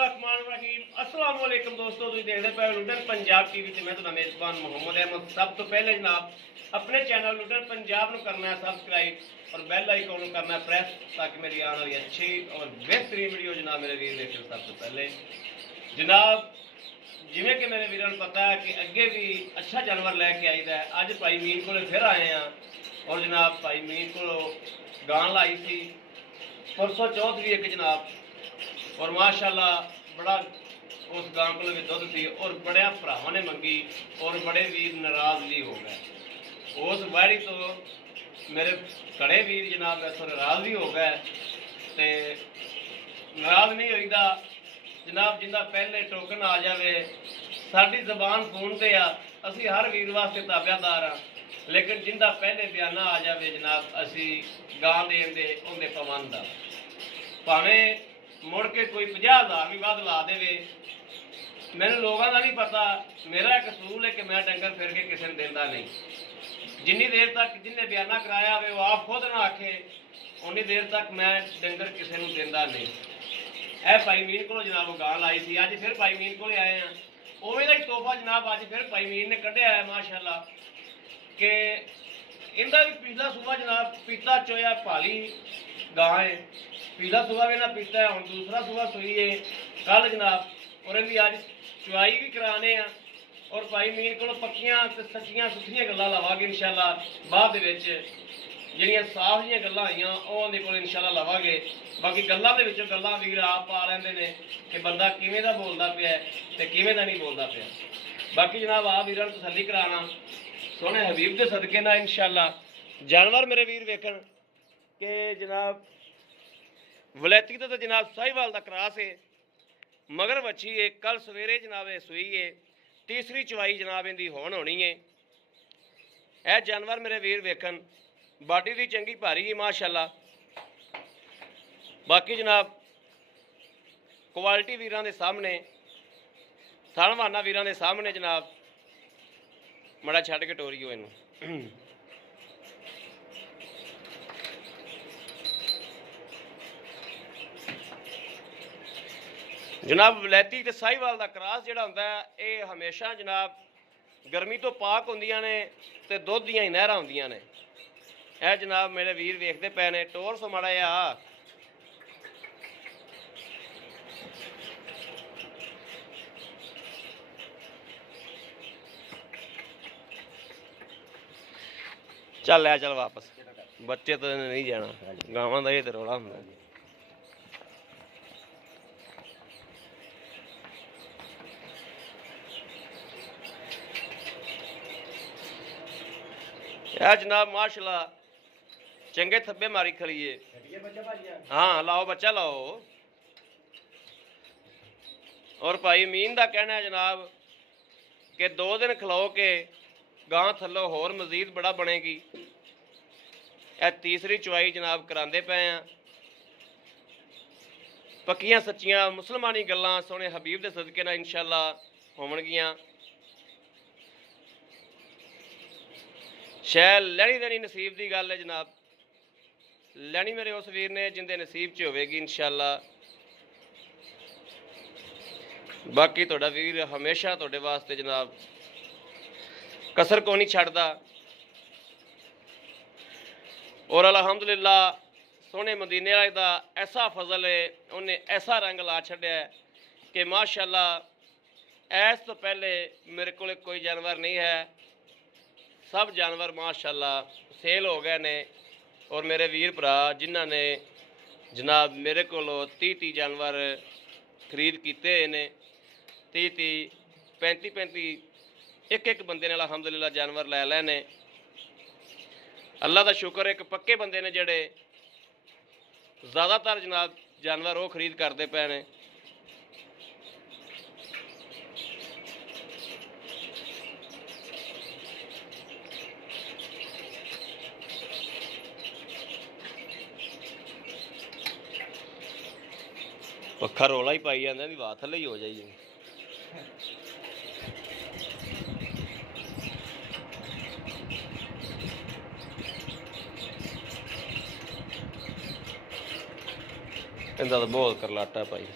अस्सलाम वालेकुम दोस्तों, तुसीं देखदे पए लुटन पंजाब टीवी ते मैं तुहाडा मेज़बान मोहम्मद अहमद। सब तो पहले जनाब अपने चैनल लुटन पंजाब नूं करना है सबसक्राइब और बैल आइकन नूं करना है प्रेस, ताकि मेरी आने वाली अच्छी और बेहतरीन वीडियो जनाब मेरे वीर देखें। सब तो पहले जनाब जिमें कि मेरे वीरों को पता है कि अगे भी अच्छा जानवर लैके आईदा है। अज भाई मीन को फिर आए हैं और जनाब भाई मीन को गां लाई सी परसों चौथ भी एक जनाब, और माशाल्लाह बड़ा उस गां को भी दुध सी और बड़े भरावां ने मंगी और बड़े वीर नाराज भी हो गए। उस वाड़ी तो मेरे कड़े वीर जनाब इस नाराज भी हो गए। तो नाराज नहीं होईदा जनाब, जिंदा पहले टोकन आ जाए। साडी जबान फोन से असी हर वीर वास्ते ताबेदार हाँ, लेकिन जिंदा पहले बयाना आ जाए जनाब असी गां देन दे उनके पाबंद आ। भावें मुड़ के कोई 50,000 भी वध ला दे, मैंने लोगों का नहीं पता। मेरा एक असूल है कि मैं डंगर फिर के किसी ने देता नहीं। जिन्नी देर तक जिन्हें बयाना कराया हो वो आप खुद ना आखे, उन्नी देर तक मैं डंगर किसी को देता नहीं। यह भाई मीन को जनाब गां लाई सी, अज फिर भाई मीन को आए हैं। उवें का ही तोहफा जनाब अज फिर भाई मीन ने कढ़िया है माशाल्लाह। कि इनका भी पिछला सूबा जनाब पीता चोया भाली गां है, पिछला सूबा भी ना पीता है, हम दूसरा सूबा सुई है कल जनाब, और इनकी अज चुवाई भी कराने हैं। और भाई मीर को पक्कियां सच्चियां सुथियां गल्लां लवांगे इंशाल्लाह। बाद ਜਿਹੜੀਆਂ साफ जिहियां गल्लां आईयां ਉਹ ਉਹਦੇ ਕੋਲ इंशाल्लाह लवांगे। बाकी गल्लां ਦੇ ਵਿੱਚੋਂ गल्लां ਵੀਰ ਆਪ ਪਾ ਲੈਂਦੇ ਨੇ कि बंदा किवें दा बोलदा पिया ते किवें दा नहीं बोलदा पिया। बाकी जनाब आ वीरां नूं तसल्ली कराना सोहणे हबीब दे सदके नाल इंशाल्लाह। जानवर मेरे वीर वेखण कि जनाब वलैती तो जनाब साहिवाल का क्रास है, मगर बच्ची है कल सवेरे जनाब सुई है, तीसरी चवाई जनाब इनकी होन होनी है। यह जानवर मेरे वीर वेखन बाडी की चंगी भारी है माशाल्लाह। बाकी जनाब क्वालिटी वीरां दे सामने थणवाना वीरां दे सामने जनाब मड़ा छड्ड के टोरीओ इनू। जनाब वलैती ते साहिवाल का क्रास जिहड़ा हुंदा है ये हमेशा जनाब गर्मी तो पाक होंदियां ने ते दुध दियां ही नहरां होंदियां ने। यह जनाब मेरे वीर वेखते पे ने टोर सो माड़ा जिहा चल लै चल वापस, बच्चे तो नहीं जाना, गावां दा ये ते रौला हुंदा। यह जनाब माशाल्लाह चंगे थब्बे मारी खड़ीए। हाँ लाओ बच्चा लाओ। और भाई मीन का कहना है जनाब कि 2 दिन खलो के गां थल्लों होर मजीद बड़ा बनेगी। यह तीसरी चवाई जनाब करांदे पे हैं। पक्कियां सच्चियां मुसलमानी गल्लां सोहणे हबीब दे सदके नाल इंशाल्लाह होवणगियां। शायद लैनी देनी नसीब की गल है जनाब, लैनी मेरे उस वीर ने जिंदे नसीब च होवेगी इंशाल्लाह। बाकी तुहाडा वीर हमेशा तुहाडे वास्ते जनाब कसर को नहीं छड्डदा। और अलहमदुलिल्लाह सोहने मदीने वाले दा ऐसा फजल है, उन्हें ऐसा रंग ला छड्डिया है कि माशाल्लाह ऐस तो पहले मेरे को कोई जानवर नहीं है। सब जानवर माशाल्लाह सेल हो गए ने। और मेरे वीर भरा जिन्हों ने जनाब मेरे को 30 जानवर खरीद किए ने, 30 35 एक बंदे ने अलहमदुलिल्लाह जानवर लै लेने। अल्लाह का शुक्र एक पक्के बंदे ने जड़े ज़्यादातर जनाब जानवर वो खरीद करते पे ने। पक्खा रौला ही पाई जाता, वाह थले ही हो जाइए। इनका तो बहुत करलाटा भाई।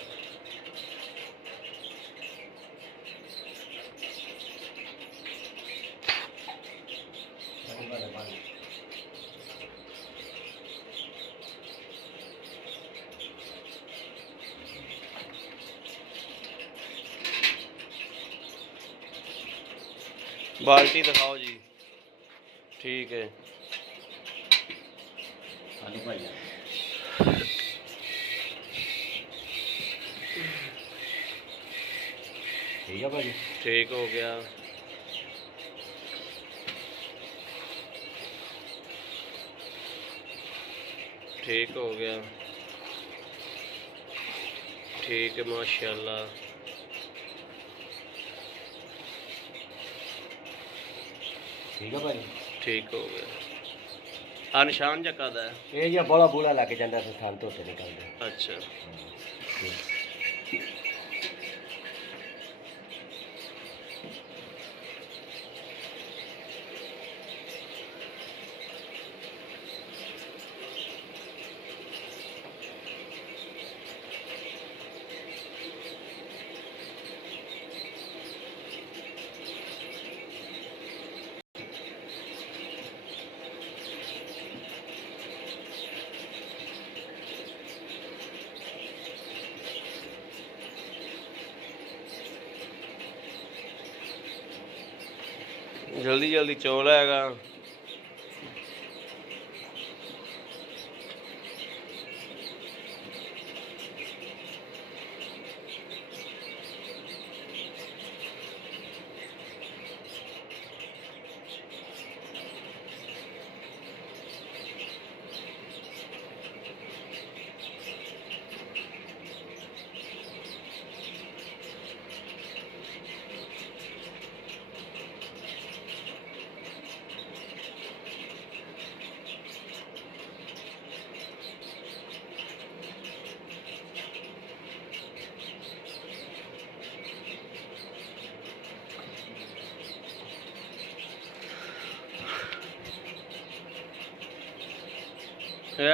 बाल्टी दिखाओ जी। ठीक है ठीक है भाजी। ठीक हो गया। ठीक हो गया। ठीक है माशाल्लाह। ठीक है भाजी। ठीक हो गया। आ निशान जका दा है ये जी बड़ा बूढ़ा लग जाता है थान तो निकलते। अच्छा जल्दी जल्दी चौल हैगा।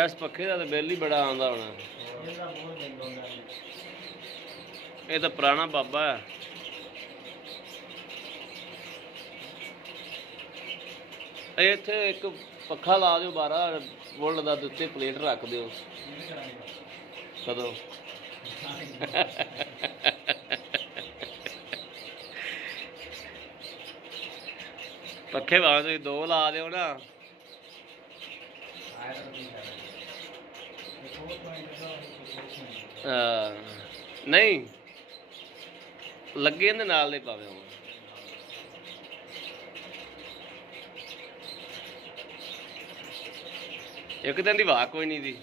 इस पखे का तो बिल ही बड़ा आंदा होना। ये तो पुराना बाबा है। इत्थे एक पखा ला दो 12 वोल्ट का, उत्ते प्लेट रख दो। कदों पखे भावे 2 ला दो ना। नहीं लगे इहदे नाल दे पावे होण। एक दिन दी वाह कोई नहीं दी।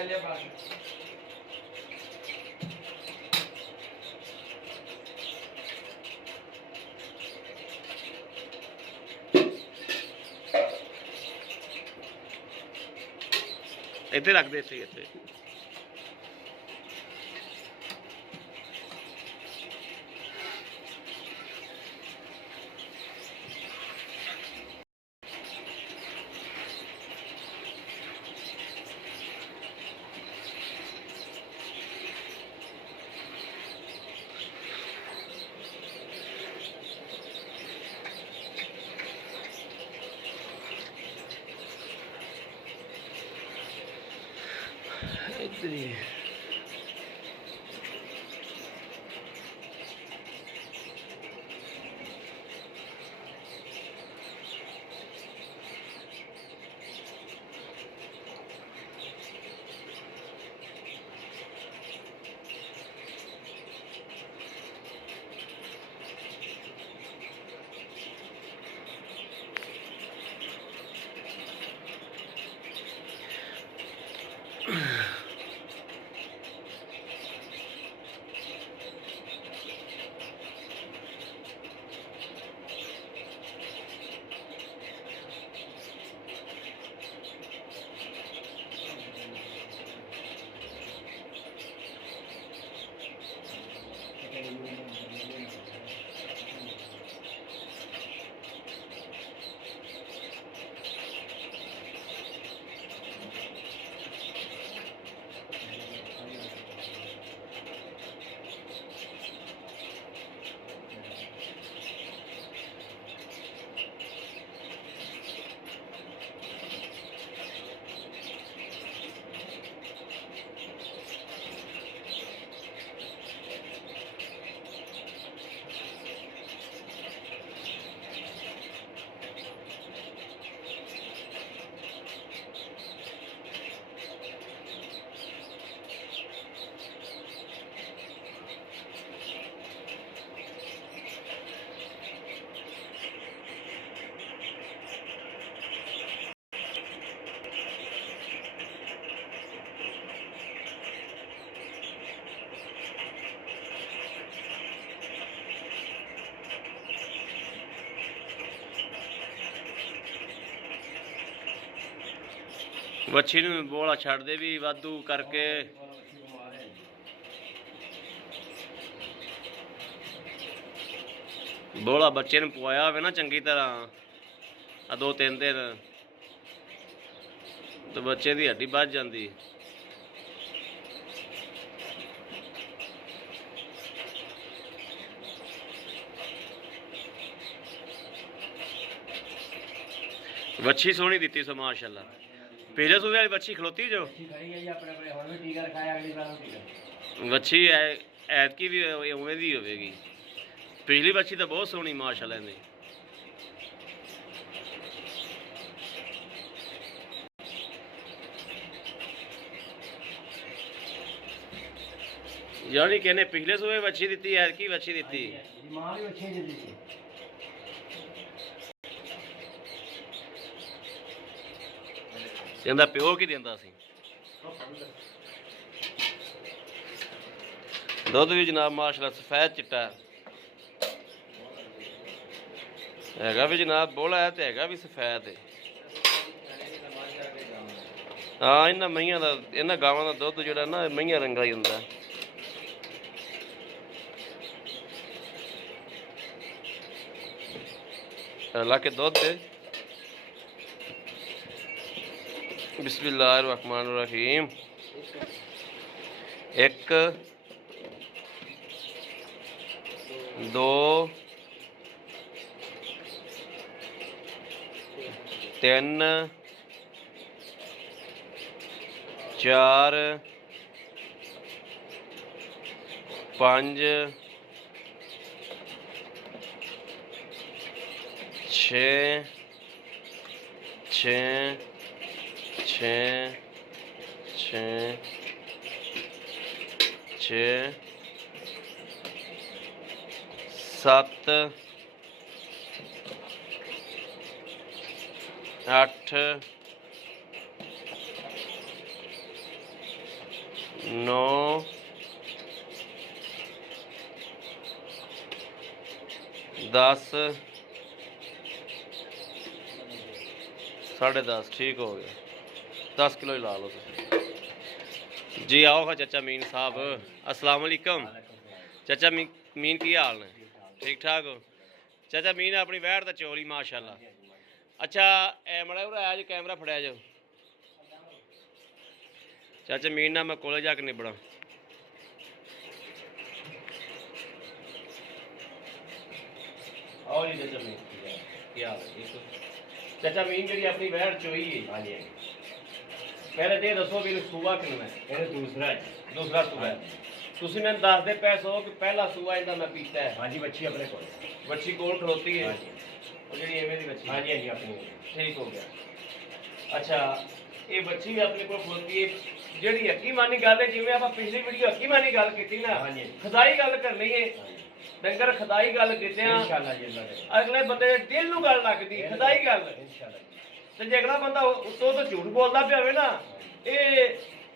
ले बाकी ਇੱਥੇ ਰੱਖ ਦੇ ਇੱਥੇ ਇੱਥੇ। ਇੱਧਰ ਹੀ ਵੱਛੀ ਨੂੰ ਬੋਲਾ ਛੱਡਦੇ ਵੀ ਵਾਧੂ ਕਰਕੇ। ਬੋਲਾ ਬੱਚੇ ਨੂੰ ਪਵਾਇਆ ਹੋਵੇ ਨਾ ਚੰਗੀ ਤਰ੍ਹਾਂ ਆ 2-3 ਦਿਨ ਤੇ ਬੱਚੇ ਦੀ ਹੱਡੀ ਵੱਧ ਜਾਂਦੀ। ਵੱਛੀ ਸੋਹਣੀ ਦਿੱਤੀ ਸੋ ਮਾਸ਼ਾਅੱਲਾ। ਪਿਛਲੇ ਸੂਬੇ ਵਾਲੀ ਵੱਛੀ ਖਲੋਤੀ ਜੋ ਵੱਛੀ ਐਤਕੀ ਵੀ ਉਵੇਂ ਦੀ ਹੋਵੇਗੀ। ਪਿਛਲੀ ਵੱਛੀ ਤਾਂ ਬਹੁਤ ਸੋਹਣੀ ਮਾਸ਼ਾਅੱਲਾ ਇਹਦੀ। ਯਾਨੀ ਕਹਿੰਦੇ ਪਿਛਲੇ ਸੂਬੇ ਵੱਛੀ ਦਿੱਤੀ ਐਤਕੀ ਵੱਛੀ ਦਿੱਤੀ। ਕਹਿੰਦਾ ਪਿਓ ਕੀ ਦਿੰਦਾ ਸੀ। ਦੁੱਧ ਵੀ ਜਨਾਬ ਮਾਸ਼ਾਅੱਲਾ ਸਫੈਦ ਚਿੱਟਾ ਹੈਗਾ ਵੀ ਜਨਾਬ। ਬੋਲਾ ਹੈ ਤੇ ਹੈਗਾ ਵੀ ਸਫੈਦ ਹੈ। ਹਾਂ ਇਹਨਾਂ ਮਈਆਂ ਦਾ ਇਹਨਾਂ ਗਾਵਾਂ ਦਾ ਦੁੱਧ ਜਿਹੜਾ ਨਾ ਮਈਆਂ ਰੰਗਾ ਹੀ ਹੁੰਦਾ। ਲਾ ਕੇ ਦੁੱਧ ਦੇ। बिस्मिल्लाहिर्रहमानिर्रहीम। 1 2 3 4 5 6 6 7 8 9 10 10:30 ठीक हो गया। 10 किलो ही ला लो जी। आओ खा चाचा मीन साहब अस्सलाम वालेकुम। चाचा मीन की हाल ने ठीक ठाक हो चाचा मीन अपनी वैट तो चोली माशाल्लाह। अच्छा ए मड़ा आया जी कैमरा फड़िया जो चाचा मीन ना मैं कोले जाके निबड़ा। आओ जी चाचा मीन की हाल है। चाचा मीन जी अपनी वैट चोई है। हाँ जी पहले तो दसो भी सूबा कितना है। दूसरा सूबा है। ਤੁਸੀਂ ਮੈਨੂੰ ਦੱਸਦੇ ਪਏ ਸੋ ਕਿ ਪਹਿਲਾ ਸੂਆ ਇਹਦਾ ਮੈਂ ਪੀਤਾ ਹੈ। ਹਾਂਜੀ ਵੱਛੀ ਆਪਣੇ ਕੋਲ ਵੱਛੀ ਕੋਲ ਖਲੋਤੀ ਹੈ। ਉਹ ਜਿਹੜੀ ਐਵੇਂ ਦੀ ਵੱਛੀ। ਹਾਂਜੀ ਹਾਂਜੀ ਆਪਣੀ ਠੀਕ ਹੋ ਗਿਆ। ਅੱਛਾ ਇਹ ਵੱਛੀ ਵੀ ਆਪਣੇ ਕੋਲ ਖਲੋਤੀ ਹੈ। ਜਿਹੜੀ ਹਕੀਮਾਨੀ ਗੱਲ ਹੈ ਜਿਵੇਂ ਆਪਾਂ ਪਿਛਲੀ ਵੀਡੀਓ ਹਕੀਮਾਨੀ ਗੱਲ ਕੀਤੀ ਨਾ ਖੁਦਾਈ ਗੱਲ ਕਰਨੀ ਹੈ। ਡੰਗਰ ਖੁਦਾਈ ਗੱਲ ਕੀਤੇ ਆ ਇਨਸ਼ਾਅੱਲਾ ਜੀ। ਅਗਲੇ ਬੰਦੇ ਦੇ ਦਿਲ ਨੂੰ ਗੱਲ ਲੱਗਦੀ ਖੁਦਾਈ ਗੱਲ ਇਨਸ਼ਾਅੱਲਾ। ਤੇ ਜੇ ਅਗਲਾ ਬੰਦਾ ਉਤੋਂ ਤੋਂ ਝੂਠ ਬੋਲਦਾ ਪਿਆ ਹੋਵੇ ਨਾ ਇਹ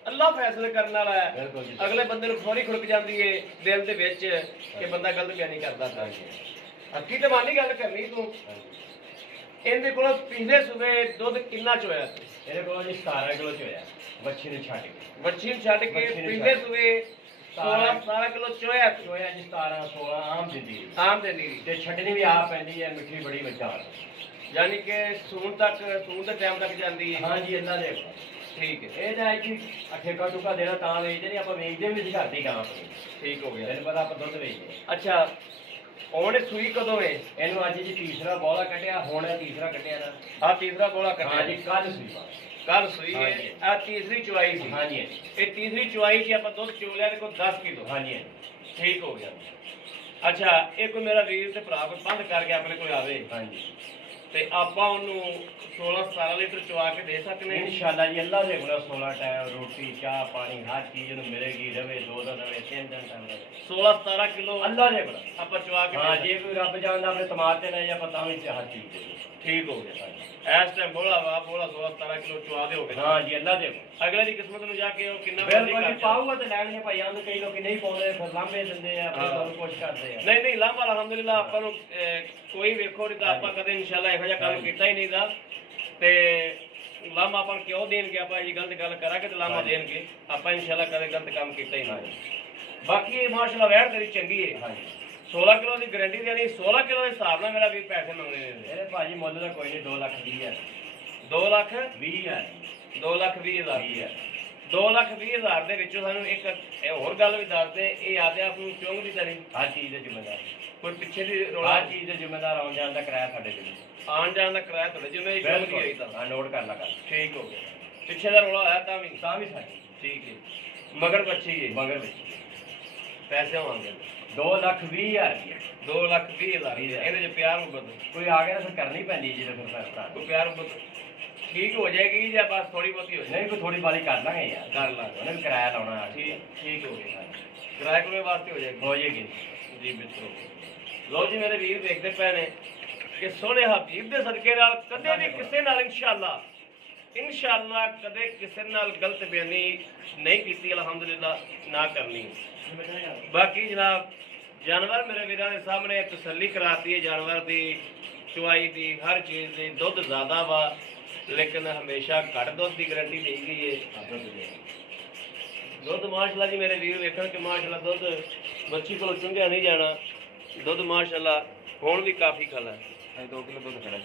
ਅੱਲਾ ਫੈਸਲੇ ਕਰਨ ਵਾਲਾ ਹੈ। ਅਗਲੇ ਬੰਦੇ ਨੂੰ ਫੌਰੀ ਖੁਰਕ ਜਾਂਦੀ ਹੈ ਦਿਲ ਦੇ ਵਿੱਚ ਕਿ ਬੰਦਾ ਗਲਤ ਬਿਆਨੀ ਕਰਦਾ ਤਾਂ ਹੱਕੀ ਤੇ ਮਾਨੀ ਗੱਲ ਕਰਨੀ ਤੂੰ। ਇਹਦੇ ਕੋਲ ਪਿਛਲੇ ਸੂਬੇ ਦੁੱਧ ਕਿੰਨਾ ਚੋਇਆ? ਇਹਦੇ ਕੋਲ ਜੀ 17 ਕਿਲੋ ਚੋਇਆ ਵੱਛੀ ਨੂੰ ਛੱਡ ਕੇ। ਵੱਛੀ ਨੂੰ ਛੱਡ ਕੇ ਪਿਛਲੇ ਸੂਬੇ 16 ਕਿਲੋ ਚੋਇਆ ਜੀ। 17 16 ਆਮ ਦਿੰਦੀ ਤੇ ਛੱਡਣੀ ਵੀ ਆਪ ਪੈਂਦੀ ਹੈ। ਮਿੱਠੀ ਬੜੀ ਵਿਚਾਰ ਯਾਨੀ ਕਿ ਸੂਣ ਦੇ ਟਾਈਮ ਤੱਕ ਜਾਂਦੀ ਹੈ। ਹਾਂਜੀ ਅੱਲਾ ਦੇ ਠੀਕ ਹੈ। ਇਹ ਤਾਂ ਜੀ ਠੇਕਾ ਟੁਕਾ ਦੇਣਾ ਤਾਂ ਵੇਚਦੇ ਨਹੀਂ ਆਪਾਂ ਵੇਚਦੇ ਵੀ ਘਰ ਦੀ ਗਾਂ ਆਪਣੀ। ਠੀਕ ਹੋ ਗਿਆ। ਤੈਨੂੰ ਪਤਾ ਆਪਾਂ ਦੁੱਧ ਵੇਚਦੇ। ਅੱਛਾ ਹੁਣ ਸੂਈ ਕਦੋਂ ਹੈ? ਇਹਨੂੰ ਅੱਜ ਜੀ ਤੀਸਰਾ ਬੋਲਾ ਕੱਢਿਆ। ਹੁਣ ਤੀਸਰਾ ਕੱਢਿਆ ਨਾ ਆ ਤੀਸਰਾ ਬੋਲਾ ਕੱਢਿਆ। ਹਾਂਜੀ ਕੱਲ ਸੂਈ ਹੈ। ਆ ਤੀਸਰੀ ਚੁਆਈ ਸੀ। ਹਾਂਜੀ ਇਹ ਤੀਸਰੀ ਚੁਆਈ ਚ ਆਪਾਂ ਦੁੱਧ ਚੋ ਲਿਆ ਦੇਖੋ 10 ਕਿਲੋ। ਹਾਂਜੀ ਠੀਕ ਹੋ ਗਿਆ। ਅੱਛਾ ਇਹ ਕੋਈ ਮੇਰਾ ਵੀਰ ਤੇ ਭਰਾ ਕੋਈ ਬੰਦ ਕਰਕੇ ਆਪਣੇ ਕੋਲ ਆਵੇ ਹਾਂਜੀ ਤੇ ਆਪਾਂ ਉਹਨੂੰ 16-17 ਲੀਟਰ ਚਵਾ ਕੇ ਦੇ ਸਕਨੇ ਇਨਸ਼ਾਅੱਲਾ ਜੀ। ਅੱਲਾ ਦੇ ਕੋਲ 16 ਟਾਈਮ ਰੋਟੀ ਚਾਹ ਪਾਣੀ ਹਰ ਚੀਜ਼ ਨੂੰ ਮਿਲੇਗੀ। ਰਵੇ 2 ਦਿਨ ਰਵੇ 3 ਦਿਨ ਟਾਈਮ ਰਵੇ 16-17 ਕਿਲੋ ਅੱਲਾ ਦੇ ਕੋਲ ਆਪਾਂ ਚਵਾ ਕੇ। ਹਾਂ ਜੇ ਕੋਈ ਰੱਬ ਜਾਣਦਾ ਆਪਣੇ ਤਮਾਰ ਤੇ ਲੈ ਜਾ ਪਤਾ ਵੀ ਹਰ ਚੀਜ਼ ਦੇ ਠੀਕ ਹੋ ਗਿਆ। ਇਸ ਟਾਈਮ ਬੋਲਾ 16-17 ਕਿਲੋ ਚਵਾ ਦੇ ਹੋ ਗਏ। ਹਾਂ ਜੀ ਅੱਲਾ ਦੇ ਕੋਲ ਅਗਲੇ ਦੀ ਕਿਸਮਤ ਨੂੰ ਜਾ ਕੇ ਉਹ ਕਿੰਨਾ ਬਿਲਕੁਲ ਪਾਊਗਾ ਤੇ ਲੈਣਗੇ ਭਾਈ। ਆਂਦੇ ਕਈ ਲੋਕ ਨਹੀਂ ਪਾਉਂਦੇ ਫਿਰ ਲਾਂਭੇ ਦਿੰਦੇ ਆ ਆਪਣੇ ਕੋਲ ਕੋਸ਼ਿਸ਼ ਕਰਦੇ ਆ। ਨਹੀਂ ਲਾਂਭਾ ਅਲਹਮਦੁਲਿਲਾ ਆਪਾਂ ਨੂੰ ਕੋਈ ਵੇਖੋ ਨਹੀਂ ਤਾਂ ਆਪਾਂ ਕਦੇ ਇਨਸ਼ਾਅੱਲਾ ਇਹੋ ਜਿਹਾ ਕੰਮ ਕੀਤਾ ਹੀ ਨਹੀਂ ਦਾ। ਤੇ ਲਾਮਾ ਆਪਾਂ ਨੂੰ ਕਿਉਂ ਦੇਣਗੇ, ਆਪਾਂ ਇਹ ਗਲਤ ਗੱਲ ਕਰਾਂਗੇ ਤੇ ਲਾਮਾ ਦੇਣਗੇ। ਆਪਾਂ ਇਨਸ਼ਾਅੱਲਾ ਕਦੇ ਗਲਤ ਕੰਮ ਕੀਤਾ ਹੀ ਨਹੀਂ। ਬਾਕੀ ਇਹ ਮਾਸ਼ਾਅੱਲਾ ਵੈੜ ਤੇਰੀ ਚੰਗੀ ਹੈ। ਹਾਂਜੀ 16 ਕਿਲੋ ਦੀ ਗਾਰੰਟੀ ਦੇਣੀ, 16 ਕਿਲੋ ਦੇ ਹਿਸਾਬ ਨਾਲ ਮੇਰਾ ਵੀ ਪੈਸੇ ਮੰਗਣੇ ਨੇ। ਇਹਦੇ ਭਾਜੀ ਮੁੱਲ ਦਾ ਕੋਈ ਨਹੀਂ, 2,20,000 2 ਲੱਖ 20,000 2,20,000 2,20,000 ਦੇ ਵਿੱਚੋਂ ਸਾਨੂੰ ਇੱਕ ਇਹ ਹੋਰ ਗੱਲ ਵੀ ਦੱਸ ਦੇ, ਇਹ ਆਦੇ ਆਪ ਨੂੰ ਚੁੰਗ ਦੀ ਤਰੀ ਹਰ ਚੀਜ਼ ਦੇ ਜ਼ਿੰਮੇਦਾਰ, ਕੋਈ ਪਿੱਛੇ ਦੀ ਰੋਲਾ ਹਰ ਚੀਜ਼ ਦੇ ਜ਼ਿੰਮੇਦਾਰ, ਆਉਣ ਜਾਣ ਦਾ ਕਿਰਾਇਆ ਸਾਡੇ ਕੋਲ, ਆਉਣ ਜਾਣ ਦਾ ਕਿਰਾਇਆ ਤੁਹਾਡੇ ਜਿਵੇਂ ਚੁੰਗ ਦੀ ਹੋਈ ਤਾਂ ਹਾਂ ਨੋਟ ਕਰ ਲਾ ਕਰ, ਠੀਕ ਹੋ ਗਿਆ। ਪਿੱਛੇ ਦਾ ਰੋਲਾ ਆਇਆ ਤਾਂ ਵੀ ਸਾਡੀ ਠੀਕ ਹੈ। ਮਗਰ ਬੱਚੀ ਹੈ, ਮਗਰ ਵਿੱਚ ਪੈਸੇ ਮੰਗਦੇ 2,20,000 2,20,000 ਇਹਦੇ ਚ ਪਿਆਰ ਮੁਹੱਬਤ ਕੋਈ ਆ ਗਿਆ ਤਾਂ ਫਿਰ ਕਰਨੀ ਪੈਂਦੀ ਹੈ, ਜਦੋਂ ਫਿਰ ਭਰਾ ਕੋਈ ਪਿਆਰ ਮੁਹੱਬਤ ਠੀਕ ਹੋ ਜਾਏਗੀ ਜਾਂ ਬਸ ਥੋੜੀ ਬਹੁਤੀ ਹੋ ਜਾਏਗੀ? ਨਹੀਂ ਕੋਈ ਥੋੜੀ ਬਾਲੀ ਕਰ ਲਾਂਗੇ ਯਾਰ, ਕਰ ਲਾਂਗੇ। ਉਹਨੇ ਵੀ ਕਿਰਾਇਆ ਲਾਉਣਾ ਹੈ। ਠੀਕ ਹੋ ਗਿਆ। ਕਿਰਾਏ ਕੋਲੇ ਵਾਸਤੇ ਹੋ ਜਾਏਗੀ? ਹੋ ਜਾਏਗੀ ਜੀ ਬਿਲਕੁਲ। ਲਓ ਜੀ ਮੇਰੇ ਵੀਰ ਦੇਖਦੇ ਪਏ ਨੇ ਕਿ ਸੋਹਣੇ ਹਬੀਬ ਦੇ ਸਦਕੇ ਨਾਲ ਕਦੇ ਵੀ ਕਿਸੇ ਨਾਲ ਇਨਸ਼ਾਅੱਲਾ ਕਦੇ ਕਿਸੇ ਨਾਲ ਗਲਤ ਬਿਆਨੀ ਨਹੀਂ ਕੀਤੀ, ਅਲਹਮਦੁਲਿਲਾ ਨਾ ਕਰਨੀ। ਬਾਕੀ ਜਨਾਬ ਜਾਨਵਰ ਮੇਰੇ ਵੀਰਾਂ ਦੇ ਸਾਹਮਣੇ ਤਸੱਲੀ ਕਰਾਤੀ ਹੈ, ਜਾਨਵਰ ਦੀ ਚੁਆਈ ਦੀ ਹਰ ਚੀਜ਼ ਦੀ। ਦੁੱਧ ਜ਼ਿਆਦਾ ਵਾ ਲੇਕਿਨ ਹਮੇਸ਼ਾ ਘੱਟ ਦੁੱਧ ਦੀ ਗਾਰੰਟੀ ਲਈ ਗਈ ਹੈ। ਦੁੱਧ ਮਾਸ਼ਾਅੱਲਾ ਜੀ ਮੇਰੇ ਵੀਰ ਵੇਖਣ ਕਿ ਮਾਸ਼ਾਅੱਲਾ ਦੁੱਧ ਬੱਚੀ ਕੋਲੋਂ ਚੁੰਘਿਆ ਨਹੀਂ ਜਾਣਾ। ਦੁੱਧ ਮਾਸ਼ਾਅੱਲਾ ਹੁਣ ਵੀ ਕਾਫੀ ਖਲਾ ਹੈ, 2 ਕਿਲੋ ਦੁੱਧ ਖੜਾ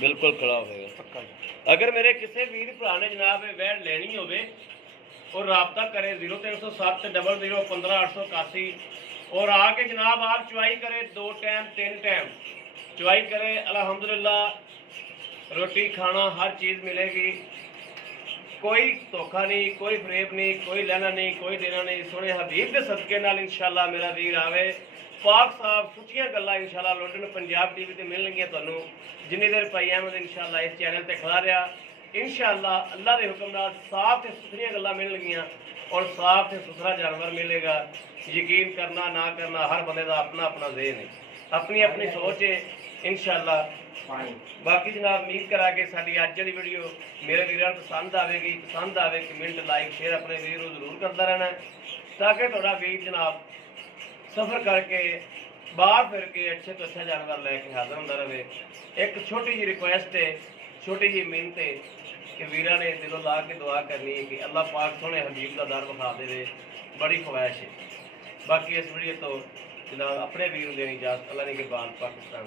ਬਿਲਕੁਲ ਖੜਾ ਹੋਵੇਗਾ ਪੱਕਾ। ਅਗਰ ਮੇਰੇ ਕਿਸੇ ਵੀਰ ਭਰਾ ਨੇ ਜਨਾਬ ਇਹ ਵੈੜ ਲੈਣੀ ਹੋਵੇ और राब्ता करे 0307 00 15 881 और आके जनाब आप चुवाई करे 2 टाइम 3 टाइम चुवाई करे। अल्हम्दुलिल्लाह रोटी खाना हर चीज़ मिलेगी, कोई धोखा नहीं, कोई फरेब नहीं, कोई लेना नहीं, कोई देना नहीं। सोने हबीब के सदके नाल इंशाअल्लाह मेरा वीर आवे पाक साहब सुचियां गल्लां इंशाअल्लाह लंडन पंजाब टीवी ते मिलणगीਆਂ ਤੁਹਾਨੂੰ जिन्नी देर भाई अहमद इंशाअल्लाह इस चैनल ते खड़ा रहा इंशाअल्लाह अल्लाह के हुक्म नाल साफ ते सुथरियां गल्लां मिलणगीਆਂ और साफ ते सुथरा जानवर मिलेगा। यकीन करना ना करना हर बंदे दा अपना अपना ज़हन है, अपनी अपनी सोच है इंशाअल्लाह। बाकी जनाब उम्मीद करा के साडी अज वाली वीडियो मेरे वीरां नूं पसंद आवेगी। पसंद आवे कमेंट लाइक शेयर अपने वीर नूं जरूर करता रहना ताकि तुहाडा वीर जनाब सफ़र करके बाहर फिर के अच्छे तो अच्छा जानवर लैके हाजिर होंदा रहे। एक छोटी जी रिक्वेस्ट है, छोटी जी मिन्नत है कि वीरां ने दिलों ला के दुआ करनी है कि अल्लाह पाक सोहने हबीब का दर विखा दे। बड़ी ख्वाहिश है। बाकी इस वीडियो तो जनाब अपने वीर देनी इजाजत। अल्लाह ने के बाद पाकिस्तान